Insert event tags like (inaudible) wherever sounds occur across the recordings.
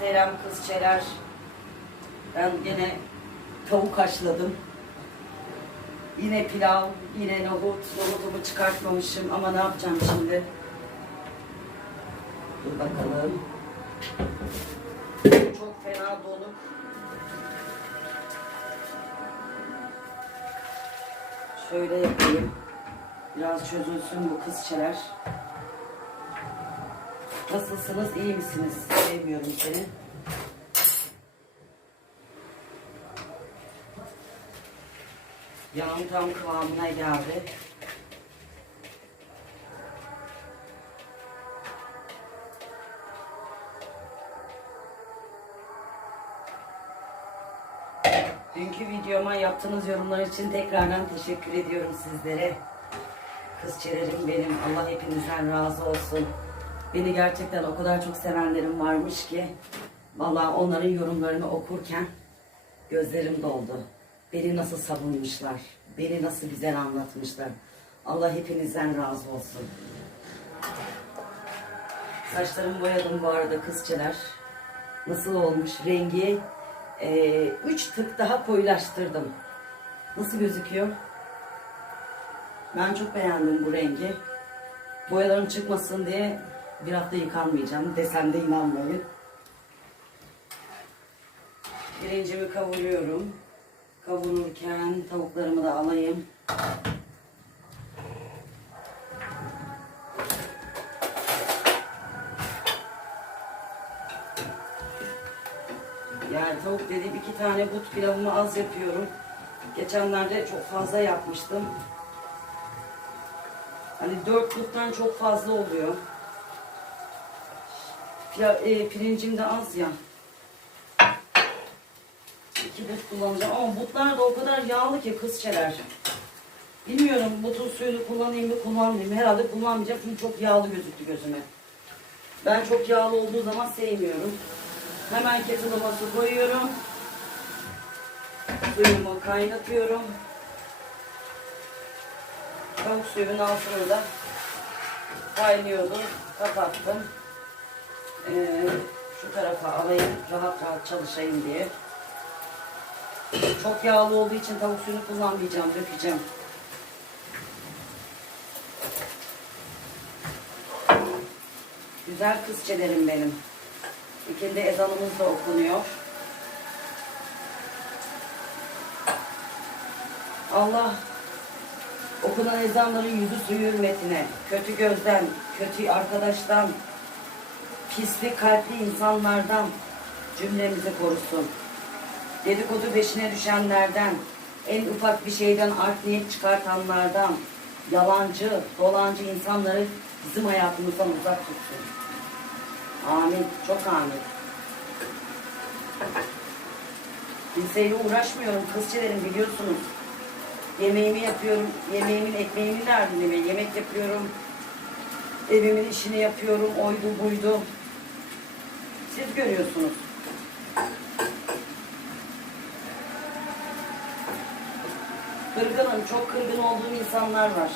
Selam kızçeler. Ben gene tavuk haşladım. Yine pilav, yine nohut. Nohutumu çıkartmamışım ama ne yapacağım şimdi? Dur bakalım. Çok fena donuk. Şöyle yapayım. Biraz çözülsün bu kızçeler. Nasılsınız? iyi misiniz? Sevmiyorum seni. Yağım tam kıvamına geldi. Dünkü videoma yaptığınız yorumlar için tekrardan teşekkür ediyorum sizlere. Kızçelerim benim. Allah hepinizden razı olsun. Beni gerçekten o kadar çok sevenlerim varmış ki. Vallahi onların yorumlarını okurken gözlerim doldu. Beni nasıl savunmuşlar. Beni nasıl güzel anlatmışlar. Allah hepinizden razı olsun. Saçlarımı boyadım bu arada kızçeler. Nasıl olmuş? Rengi eee, üç tık daha koyulaştırdım. Nasıl gözüküyor? Ben çok beğendim bu rengi. Boyalarım çıkmasın diye bir hafta yıkanmayacağım. Desem de inanmayın. Pirincimi kavuruyorum. Kavururken tavuklarımı da alayım. Yani tavuk dediğim iki tane but pilavımı az yapıyorum. Geçenlerde çok fazla yapmıştım. Hani dört buttan çok fazla oluyor. E, pirincim de az ya. İki but kullanacağım ama butlar da o kadar yağlı ki kızçeler. Bilmiyorum butun suyunu kullanayım mı kullanmayayım mı. Herhalde kullanmayacağım çünkü çok yağlı gözüktü gözüme. Ben çok yağlı olduğu zaman sevmiyorum. Hemen kettle'ıma su koyuyorum. Suyumu kaynatıyorum. Tavuk suyunun altını da kaynıyordu. Kapattım. Ee, şu tarafa alayım. Rahat rahat çalışayım diye. Çok yağlı olduğu için tavuk suyunu kullanmayacağım. Dökeceğim. Güzel kızçelerim benim. İkindi ezanımız da okunuyor. Allah okunan ezanların yüzü suyu hürmetine, kötü gözden, kötü arkadaştan, pislik kalpli insanlardan cümlemizi korusun. Dedikodu peşine düşenlerden, en ufak bir şeyden art niyet çıkartanlardan, yalancı, dolancı insanları bizim hayatımızdan uzak tutsun. Amin. Çok amin. Kimseyle uğraşmıyorum. Kızçelerim biliyorsunuz. Yemeğimi yapıyorum. Yemeğimin ekmeğimin derdindeyim. Yemek yapıyorum. Evimin işini yapıyorum. Oydu buydu. Siz görüyorsunuz. Kırgınım. Çok kırgın olduğum insanlar var.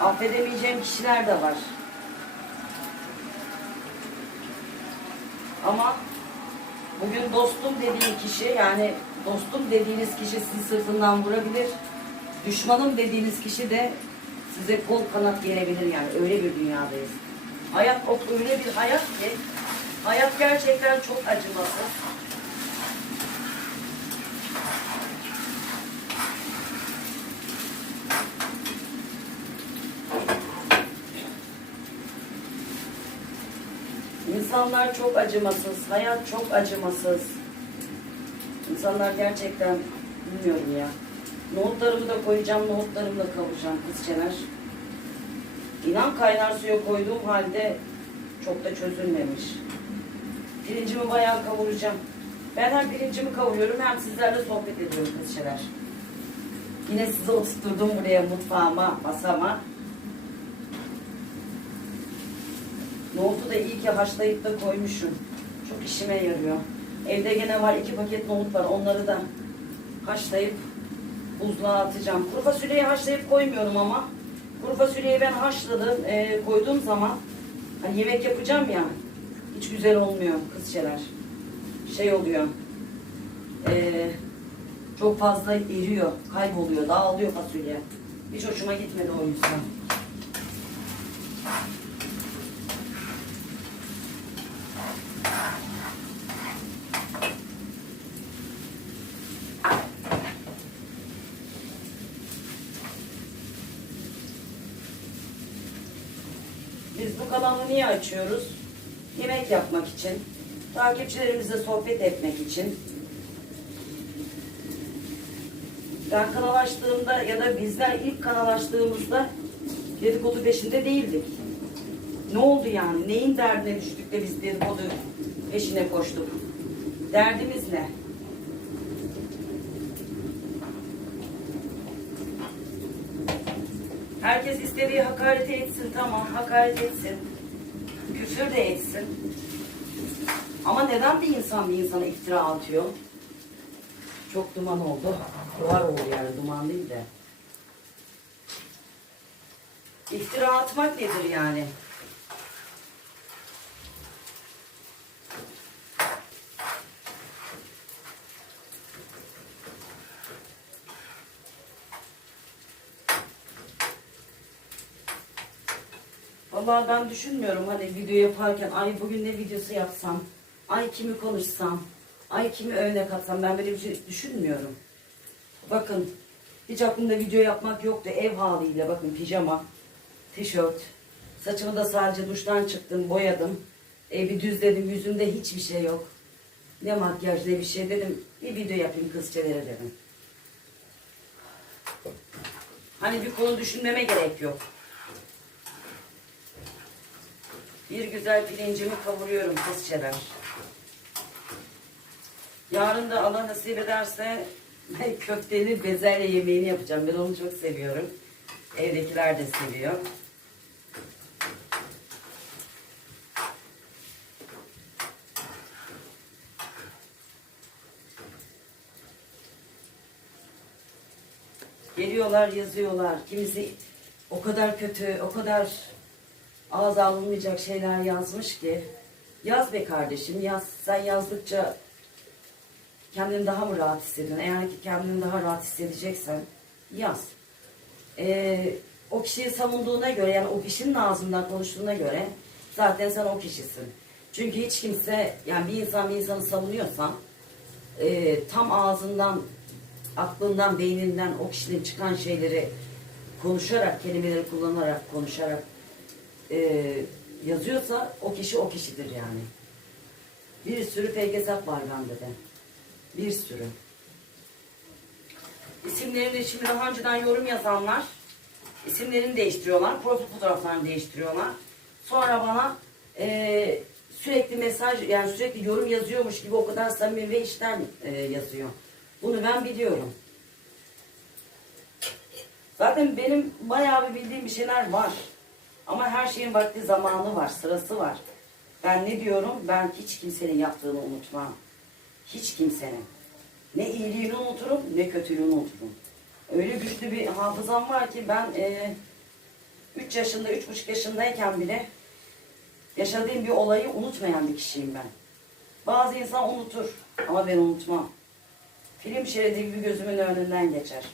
Affedemeyeceğim kişiler de var. Ama bugün dostum dediğin kişi yani dostum dediğiniz kişi sizi sırtından vurabilir. Düşmanım dediğiniz kişi de size kol kanat gerebilir yani öyle bir dünyadayız. Hayat o öyle bir hayat ki hayat gerçekten çok acımasız. İnsanlar çok acımasız, hayat çok acımasız. İnsanlar gerçekten bilmiyorum ya. Nohutlarımı da koyacağım, nohutlarımı da kavuracağım kızçeler. İnan kaynar suya koyduğum halde çok da çözülmemiş. Pirincimi bayağı kavuracağım. Ben hem pirincimi kavuruyorum hem sizlerle sohbet ediyorum kızçeler. Yine sizi oturtturdum buraya mutfağıma, masama. Nohutu da iyi ki haşlayıp da koymuşum. Çok işime yarıyor. Evde gene var iki paket nohut var. Onları da haşlayıp buzluğa atacağım. Kuru fasulyeyi haşlayıp koymuyorum ama. Kuru fasulyeyi ben haşladım, e, koyduğum zaman hani yemek yapacağım ya. Hiç güzel olmuyor kızçeler. Şey oluyor. Ee, çok fazla eriyor, kayboluyor, dağılıyor fasulye. Hiç hoşuma gitmedi o yüzden. Biz bu kanalı niye açıyoruz? Yemek yapmak için, takipçilerimizle sohbet etmek için. Ben kanal açtığımda ya da bizler ilk kanal açtığımızda dedikodu peşinde değildik. Ne oldu yani? Neyin derdine düştük de biz dedikodu peşine koştuk? Derdimiz ne? Herkes istediği hakareti etsin tamam hakaret etsin. Küfür de etsin. Ama neden bir insan bir insana iftira atıyor? Çok duman oldu. Duvar oldu yani duman değil de. İftira atmak nedir yani? Vallahi ben düşünmüyorum hani video yaparken ay bugün ne videosu yapsam, ay kimi konuşsam, ay kimi örnek atsam ben böyle bir şey düşünmüyorum. Bakın hiç aklımda video yapmak yoktu ev haliyle bakın pijama, tişört, saçımı da sadece duştan çıktım boyadım, evi düzledim yüzümde hiçbir şey yok. Ne makyaj ne bir şey dedim bir video yapayım kızçelere dedim. Hani bir konu düşünmeme gerek yok. Bir güzel pirincimi kavuruyorum kızçeler. Yarın da Allah nasip ederse köfteli bezelye yemeğini yapacağım. Ben onu çok seviyorum. Evdekiler de seviyor. Geliyorlar, yazıyorlar. Kimisi o kadar kötü, o kadar ağza alınmayacak şeyler yazmış ki. Yaz be kardeşim, yaz. Sen yazdıkça kendini daha mı rahat hissediyorsun? Eğer ki kendini daha rahat hissedeceksen yaz. Ee, o kişiyi savunduğuna göre yani o kişinin ağzından konuştuğuna göre zaten sen o kişisin. Çünkü hiç kimse yani bir insan bir insanı savunuyorsan e, tam ağzından aklından, beyninden o kişinin çıkan şeyleri konuşarak, kelimeleri kullanarak, konuşarak e, yazıyorsa o kişi o kişidir yani. Bir sürü fake hesap var bende de. Bir sürü. İsimlerini şimdi daha önceden yorum yazanlar isimlerini değiştiriyorlar. Profil fotoğraflarını değiştiriyorlar. Sonra bana e, sürekli mesaj yani sürekli yorum yazıyormuş gibi o kadar samimi ve işten e, yazıyor. Bunu ben biliyorum. Zaten benim bayağı bir bildiğim bir şeyler var. Ama her şeyin vakti zamanı var, sırası var. Ben ne diyorum? Ben hiç kimsenin yaptığını unutmam. Hiç kimsenin. Ne iyiliğini unuturum, ne kötülüğünü unuturum. Öyle güçlü bir hafızam var ki ben 3 yaşında, üç buçuk yaşındayken bile yaşadığım bir olayı unutmayan bir kişiyim ben. Bazı insan unutur ama ben unutmam. Film şeridi gibi gözümün önünden geçer.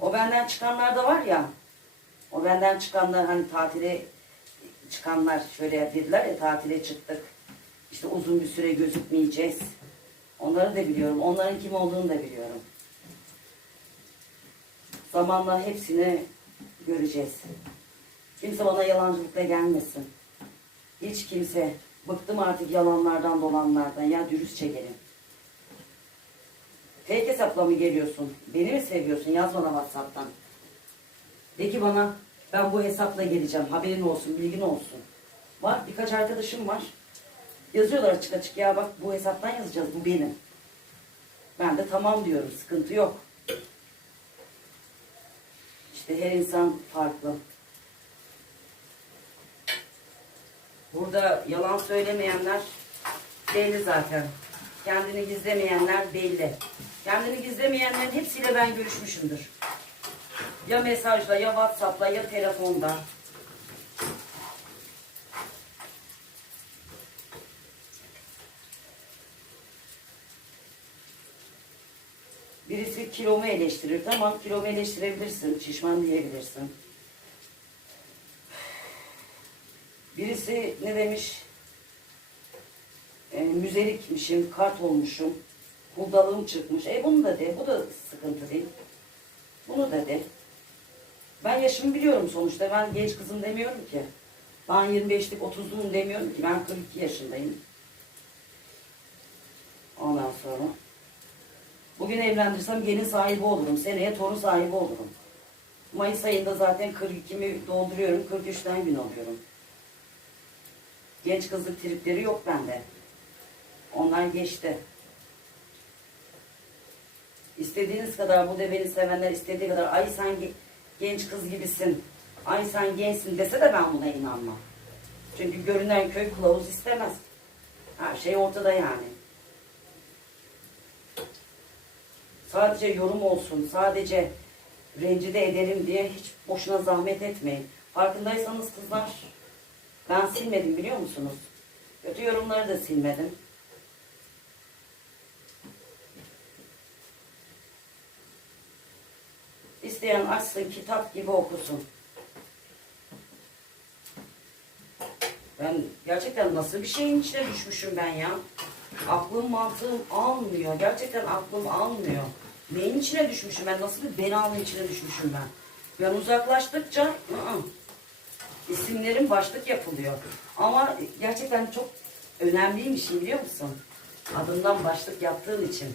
O benden çıkanlar da var ya, o benden çıkanlar hani tatile çıkanlar şöyle dediler ya tatile çıktık. İşte uzun bir süre gözükmeyeceğiz. Onları da biliyorum. Onların kim olduğunu da biliyorum. Zamanla hepsini göreceğiz. Kimse bana yalancılıkla gelmesin. Hiç kimse. Bıktım artık yalanlardan dolanlardan. Ya dürüstçe gelin. Fake hesapla mı geliyorsun? Beni mi seviyorsun? Yaz bana Whatsapp'tan. De ki bana ben bu hesapla geleceğim. Haberin olsun, bilgin olsun. Var birkaç arkadaşım var. Yazıyorlar açık açık ya bak bu hesaptan yazacağız bu benim. Ben de tamam diyorum sıkıntı yok. İşte her insan farklı. Burada yalan söylemeyenler belli zaten. Kendini gizlemeyenler belli. Kendini gizlemeyenlerin hepsiyle ben görüşmüşümdür. Ya mesajla ya Whatsapp'la ya telefonda. Birisi kilomu eleştirir. Tamam kilomu eleştirebilirsin. Şişman diyebilirsin. Birisi ne demiş? E, müzelikmişim, kart olmuşum. Kuldalığım çıkmış. E bunu da de. Bu da sıkıntı değil. Bunu da de. Ben yaşımı biliyorum sonuçta. Ben genç kızım demiyorum ki. Ben 25'lik 30'luyum demiyorum ki. Ben 42 yaşındayım. Ondan sonra. Bugün evlendirsem gelin sahibi olurum. Seneye torun sahibi olurum. Mayıs ayında zaten 42'mi dolduruyorum. 43'ten gün alıyorum. Genç kızlık tripleri yok bende. Onlar geçti. İstediğiniz kadar bu beni sevenler istediği kadar ay sen genç kız gibisin. Ay sen gençsin dese de ben buna inanmam. Çünkü görünen köy kılavuz istemez. Her şey ortada yani. Sadece yorum olsun, sadece rencide edelim diye hiç boşuna zahmet etmeyin. Farkındaysanız kızlar, ben silmedim biliyor musunuz? Kötü yorumları da silmedim. İsteyen açsın kitap gibi okusun. Ben gerçekten nasıl bir şeyin içine düşmüşüm ben ya. Aklım mantığım almıyor. Gerçekten aklım almıyor. Neyin içine düşmüşüm ben? Nasıl bir belanın içine düşmüşüm ben? Ben uzaklaştıkça ı-ı, isimlerim başlık yapılıyor. Ama gerçekten çok önemliymiş biliyor musun? Adından başlık yaptığın için.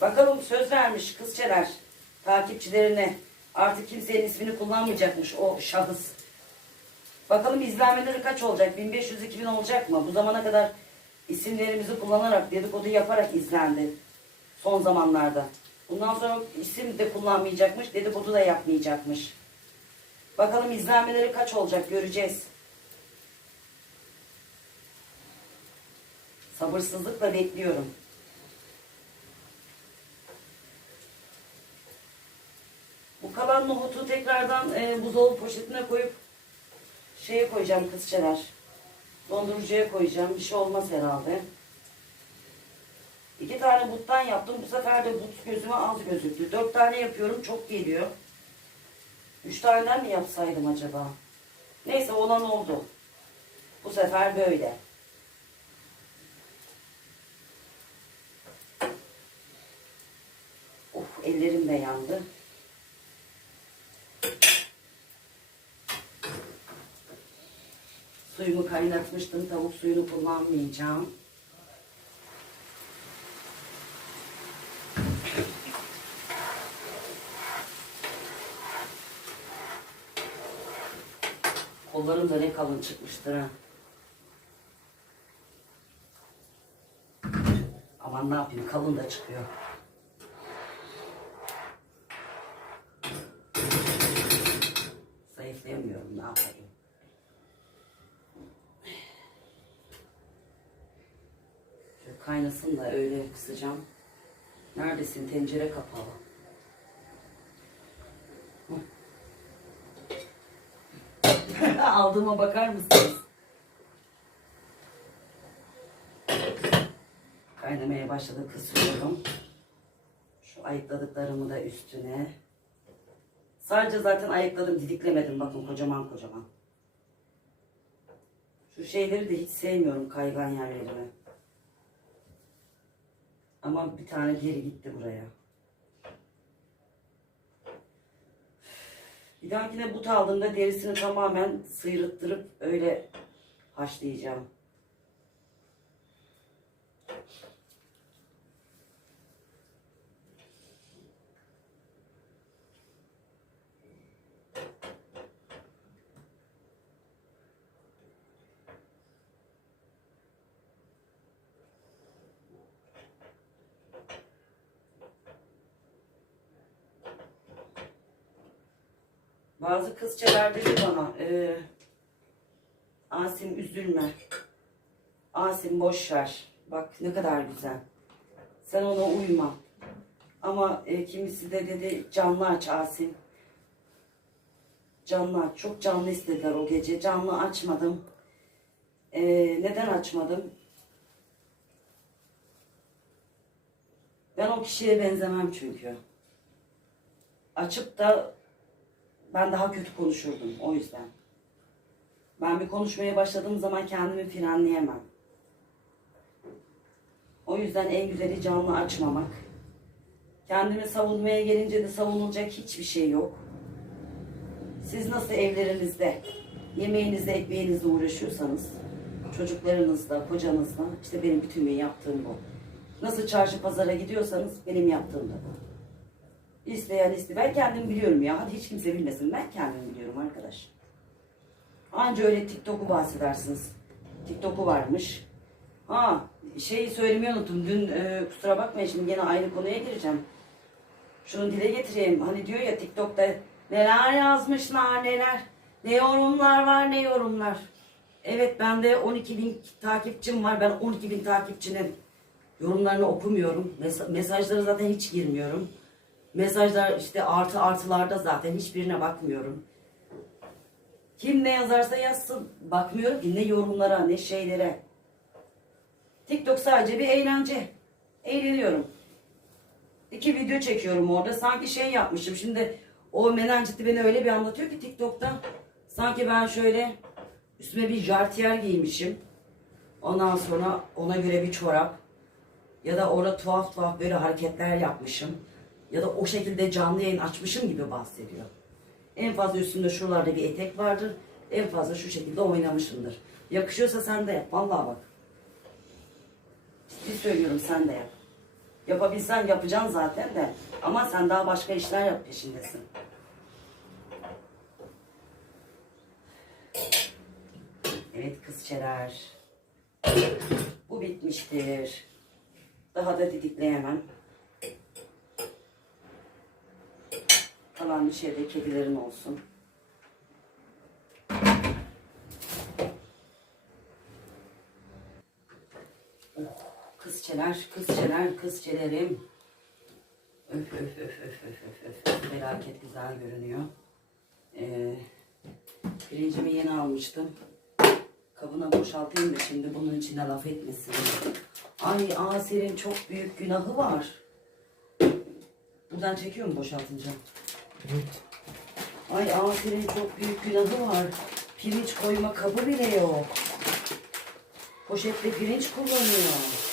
Bakalım söz vermiş kızçeler takipçilerine. Artık kimsenin ismini kullanmayacakmış o şahıs. Bakalım izlenmeleri kaç olacak? 1500-2000 olacak mı? Bu zamana kadar isimlerimizi kullanarak, dedikodu yaparak izlendi. Son zamanlarda. Bundan sonra isim de kullanmayacakmış, dedikodu da yapmayacakmış. Bakalım izlenmeleri kaç olacak göreceğiz. Sabırsızlıkla bekliyorum. Kalan nohutu tekrardan e, buzdolabı poşetine koyup şeye koyacağım kızçeler. Dondurucuya koyacağım. Bir şey olmaz herhalde. İki tane buttan yaptım. Bu sefer de but gözüme az gözüktü. Dört tane yapıyorum. Çok geliyor. Üç taneden mi yapsaydım acaba? Neyse olan oldu. Bu sefer böyle. Of ellerim de yandı. Suyumu kaynatmıştım. Tavuk suyunu kullanmayacağım. Kollarım da ne kalın çıkmıştır ha. Aman ne yapayım kalın da çıkıyor. Zayıflayamıyorum ne yapayım. Şöyle kaynasın da öyle kısacağım. Neredesin? Tencere kapalı. Hı. (laughs) Aldığıma bakar mısınız? Kaynamaya başladı kısıyorum. Şu ayıkladıklarımı da üstüne. Sadece zaten ayıkladım, didiklemedim. Bakın kocaman kocaman. Şu şeyleri de hiç sevmiyorum kaygan yerlerimi. Ama bir tane geri gitti buraya. Bir dahakine but aldığımda derisini tamamen sıyrıttırıp öyle haşlayacağım. Bazı kızçalar dedi bana, e, Asim üzülme. Asim boş ver. Bak ne kadar güzel. Sen ona uyma. Ama e, kimisi de dedi canlı aç Asim. Canlı aç. Çok canlı istediler o gece. Canlı açmadım. Ee, neden açmadım? Ben o kişiye benzemem çünkü. Açıp da ben daha kötü konuşurdum o yüzden. Ben bir konuşmaya başladığım zaman kendimi frenleyemem. O yüzden en güzeli canlı açmamak. Kendimi savunmaya gelince de savunulacak hiçbir şey yok. Siz nasıl evlerinizde, yemeğinizde, ekmeğinizle uğraşıyorsanız, çocuklarınızla, kocanızla, işte benim bütün gün yaptığım bu. Nasıl çarşı pazara gidiyorsanız benim yaptığım da bu. İsteyen iste. Ben kendim biliyorum ya. Hadi hiç kimse bilmesin. Ben kendim biliyorum arkadaş. Anca öyle TikTok'u bahsedersiniz. TikTok'u varmış. Ha şeyi söylemeyi unuttum. Dün e, kusura bakmayın şimdi yine aynı konuya gireceğim. Şunu dile getireyim. Hani diyor ya TikTok'ta neler yazmışlar neler. Ne yorumlar var ne yorumlar. Evet bende 12 bin takipçim var. Ben 12 bin takipçinin yorumlarını okumuyorum. Mes- mesajlara zaten hiç girmiyorum. Mesajlar işte artı artılarda zaten hiçbirine bakmıyorum. Kim ne yazarsa yazsın. Bakmıyorum ki ne yorumlara ne şeylere. TikTok sadece bir eğlence. Eğleniyorum. İki video çekiyorum orada. Sanki şey yapmışım. Şimdi o menanciti beni öyle bir anlatıyor ki TikTok'ta. Sanki ben şöyle üstüme bir jartiyer giymişim. Ondan sonra ona göre bir çorap. Ya da orada tuhaf tuhaf böyle hareketler yapmışım. Ya da o şekilde canlı yayın açmışım gibi bahsediyor. En fazla üstümde şuralarda bir etek vardır. En fazla şu şekilde oynamışımdır. Yakışıyorsa sen de yap. Vallahi bak. Ciddi söylüyorum sen de yap. Yapabilsen yapacaksın zaten de. Ama sen daha başka işler yap peşindesin. Evet kızçeler. Bu bitmiştir. Daha da didikleyemem. Kalan bir şey de kedilerin olsun. Oh, kızçeler, kızçeler, kızçelerim. Öf öf öf öf öf öf öf. Felaket güzel görünüyor. Ee, pirincimi yeni almıştım. Kabına boşaltayım da şimdi bunun içine laf etmesin. Ay Asir'in çok büyük günahı var. Buradan çekiyor mu boşaltınca? Evet. Ay Asir'in çok büyük günahı var. Pirinç koyma kabı bile yok. Poşette pirinç kullanıyor.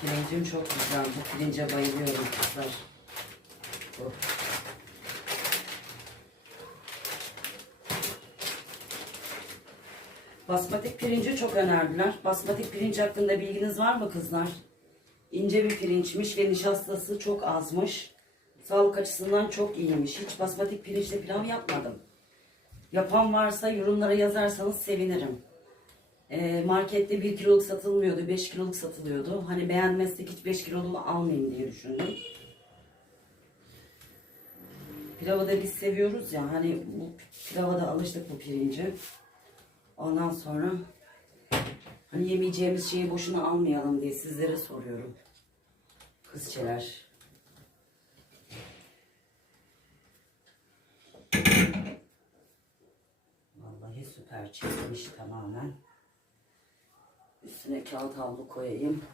Pirincim çok güzel. Bu pirince bayılıyorum kızlar. Bu. Basmatik pirinci çok önerdiler. Basmatik pirinç hakkında bilginiz var mı kızlar? İnce bir pirinçmiş ve nişastası çok azmış. Sağlık açısından çok iyiymiş. Hiç basmatik pirinçle pilav yapmadım. Yapan varsa yorumlara yazarsanız sevinirim. E, markette 1 kiloluk satılmıyordu, 5 kiloluk satılıyordu. Hani beğenmezsek hiç 5 kiloluğumu almayayım diye düşündüm. Pilavı da biz seviyoruz ya, hani bu pilava da alıştık bu pirinci. Ondan sonra hani yemeyeceğimiz şeyi boşuna almayalım diye sizlere soruyorum. Kızçeler. Vallahi süper çizmiş tamamen. Üstüne kağıt havlu koyayım.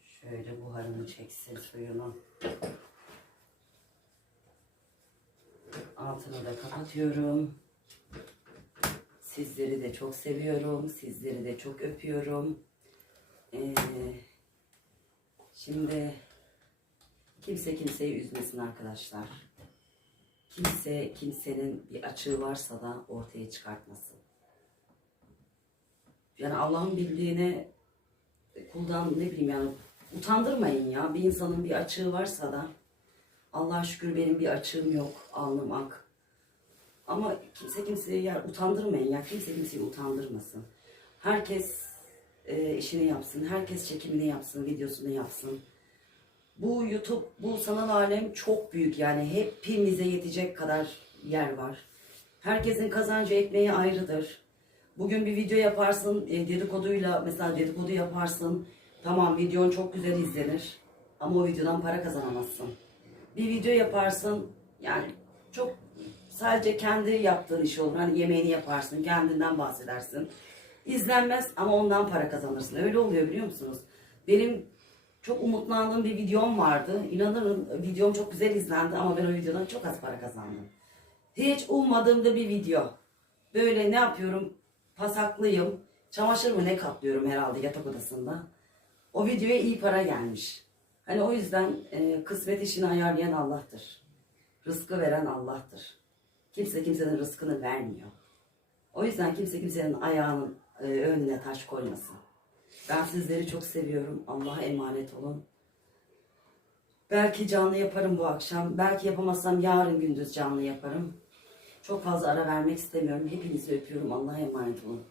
Şöyle buharını çeksin suyunu. Altını da kapatıyorum. Sizleri de çok seviyorum. Sizleri de çok öpüyorum. Ee, şimdi kimse kimseyi üzmesin arkadaşlar. Kimse kimsenin bir açığı varsa da ortaya çıkartmasın. Yani Allah'ın bildiğine kuldan ne bileyim yani utandırmayın ya. Bir insanın bir açığı varsa da Allah'a şükür benim bir açığım yok. Alnım ak. Ama kimse kimseyi ya utandırmayın ya kimse kimseyi utandırmasın. Herkes e, işini yapsın, herkes çekimini yapsın, videosunu yapsın. Bu YouTube, bu sanal alem çok büyük yani hepimize yetecek kadar yer var. Herkesin kazancı ekmeği ayrıdır. Bugün bir video yaparsın e, dedikoduyla mesela dedikodu yaparsın. Tamam videon çok güzel izlenir ama o videodan para kazanamazsın. Bir video yaparsın yani çok sadece kendi yaptığın iş olur. Hani yemeğini yaparsın, kendinden bahsedersin. İzlenmez ama ondan para kazanırsın. Öyle oluyor biliyor musunuz? Benim çok umutlandığım bir videom vardı. İnanırım videom çok güzel izlendi ama ben o videodan çok az para kazandım. Hiç ummadığım da bir video. Böyle ne yapıyorum? Pasaklıyım. Çamaşır mı ne katlıyorum herhalde yatak odasında. O videoya iyi para gelmiş. Hani o yüzden e, kısmet işini ayarlayan Allah'tır. Rızkı veren Allah'tır. Kimse kimsenin rızkını vermiyor. O yüzden kimse kimsenin ayağının e, önüne taş koymasın. Ben sizleri çok seviyorum. Allah'a emanet olun. Belki canlı yaparım bu akşam. Belki yapamazsam yarın gündüz canlı yaparım. Çok fazla ara vermek istemiyorum. Hepinizi öpüyorum. Allah'a emanet olun.